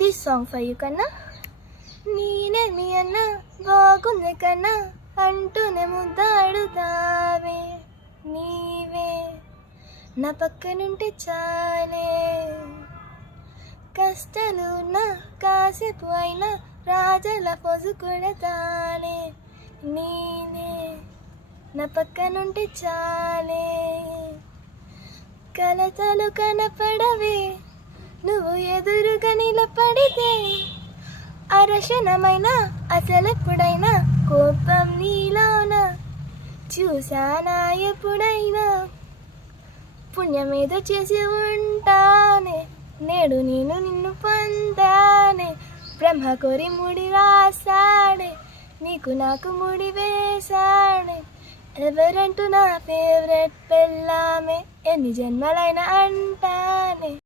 This song for you కన్నా. నేనే మీ అన్న బాగుంది కన్నా అంటూనే ముద్దాడుతావే, నీవే నా పక్కనుంటే చాలే. కష్టాలు నా కాసేపు అయినా రాజల పొజు కొడతానే, నీనే నా పక్కనుంటే చాలే. కలతలు కనపడవే నువ్వు ఎదురుగా నిలబడితే, అరక్షణమైన అసలెప్పుడైనా కోపం నీలోన చూసానా ఎప్పుడైనా. పుణ్యమేదో చేసి ఉంటానే నేడు నేను నిన్ను పొందానే. బ్రహ్మ కోరి ముడి రాసాడే నీకు నాకు ముడి వేసాడే. ఎవరంటూ నా ఫేవరెట్ పెళ్ళామే ఎన్ని జన్మలైనా అంటానే.